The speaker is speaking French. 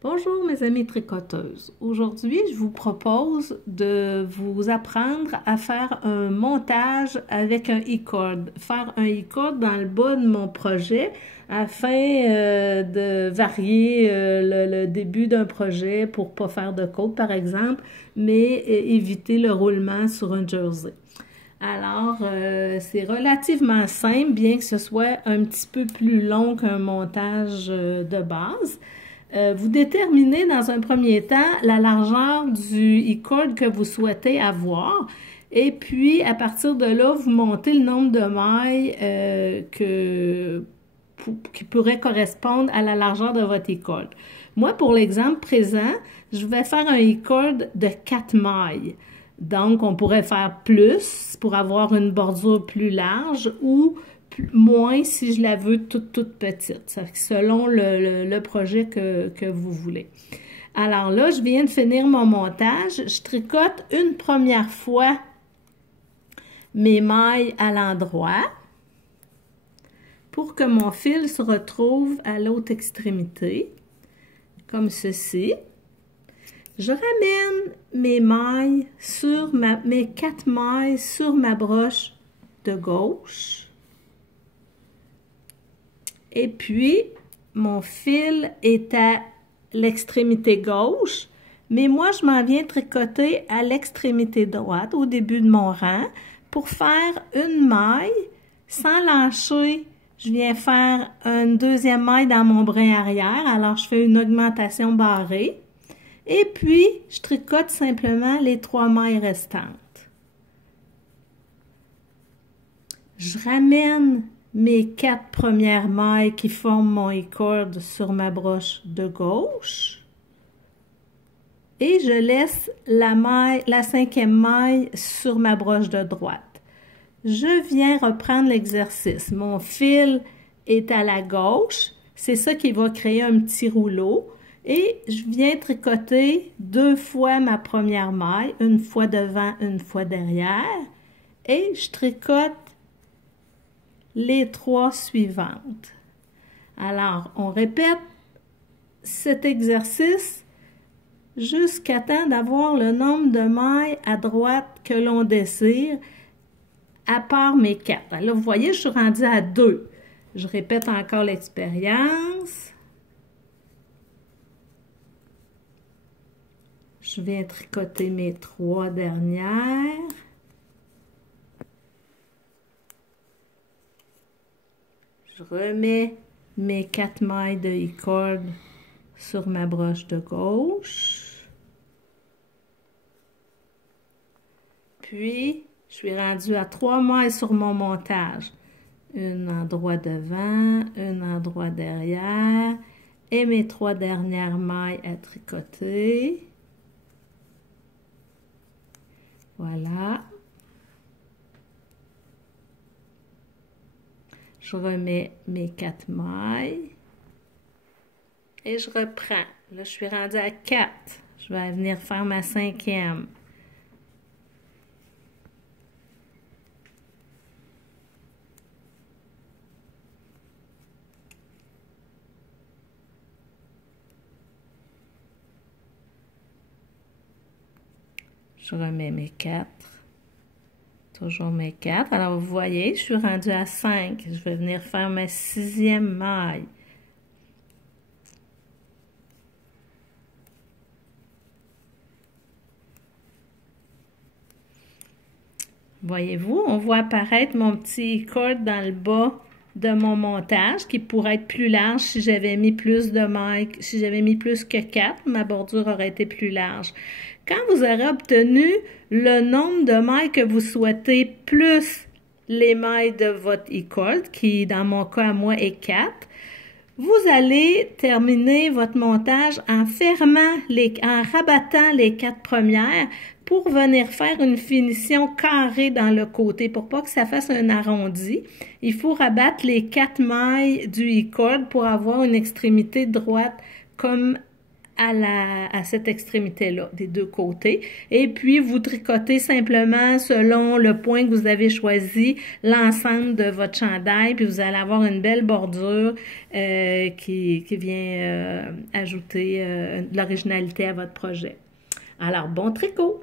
Bonjour mes amies tricoteuses. Aujourd'hui, je vous propose de vous apprendre à faire un montage avec un e-cord. Faire un e-cord dans le bas de mon projet afin de varier le début d'un projet pour pas faire de côte par exemple, mais éviter le roulement sur un jersey. Alors, c'est relativement simple, bien que ce soit un petit peu plus long qu'un montage de base. Vous déterminez dans un premier temps la largeur du e-cord que vous souhaitez avoir et puis à partir de là, vous montez le nombre de mailles qui pourrait correspondre à la largeur de votre e-cord. Moi, pour l'exemple présent, je vais faire un e-cord de 4 mailles. Donc, on pourrait faire plus pour avoir une bordure plus large ou moins si je la veux toute petite. Ça fait que selon le projet que vous voulez. Alors là, je viens de finir mon montage. Je tricote une première fois mes mailles à l'endroit pour que mon fil se retrouve à l'autre extrémité, comme ceci. Je ramène mes mailles sur mes 4 mailles sur ma broche de gauche. Et puis, mon fil est à l'extrémité gauche, mais moi, je m'en viens tricoter à l'extrémité droite, au début de mon rang, pour faire une maille sans lâcher. Je viens faire une deuxième maille dans mon brin arrière, alors je fais une augmentation barrée. Et puis, je tricote simplement les 3 mailles restantes. Je ramène mes 4 premières mailles qui forment mon e-cord sur ma broche de gauche. Et je laisse la 5e maille sur ma broche de droite. Je viens reprendre l'exercice. Mon fil est à la gauche. C'est ça qui va créer un petit rouleau. Et je viens tricoter 2 fois ma première maille, une fois devant, une fois derrière. Et je tricote les 3 suivantes. Alors, on répète cet exercice jusqu'à temps d'avoir le nombre de mailles à droite que l'on désire, à part mes 4. Là, vous voyez, je suis rendue à 2. Je répète encore l'expérience. Je viens tricoter mes 3 dernières. Je remets mes 4 mailles de e-cord sur ma broche de gauche. Puis, je suis rendue à 3 mailles sur mon montage. Une endroit devant, une endroit derrière. Et mes 3 dernières mailles à tricoter. Voilà. Je remets mes 4 mailles. Et je reprends. Là, je suis rendue à 4. Je vais venir faire ma 5e. Je remets mes 4. Toujours mes 4. Alors, vous voyez, je suis rendue à 5. Je vais venir faire ma 6e maille. Voyez-vous, on voit apparaître mon petit e-cord dans le bas de mon montage qui pourrait être plus large si j'avais mis plus de mailles. Si j'avais mis plus que 4, ma bordure aurait été plus large. Quand vous aurez obtenu le nombre de mailles que vous souhaitez plus les mailles de votre e-cord, qui dans mon cas à moi est 4, vous allez terminer votre montage en en rabattant les 4 premières pour venir faire une finition carrée dans le côté. Pour pas que ça fasse un arrondi, il faut rabattre les 4 mailles du e-cord pour avoir une extrémité droite comme à cette extrémité-là, des 2 côtés. Et puis, vous tricotez simplement selon le point que vous avez choisi, l'ensemble de votre chandail, puis vous allez avoir une belle bordure qui vient ajouter ajouter de l'originalité à votre projet. Alors, bon tricot!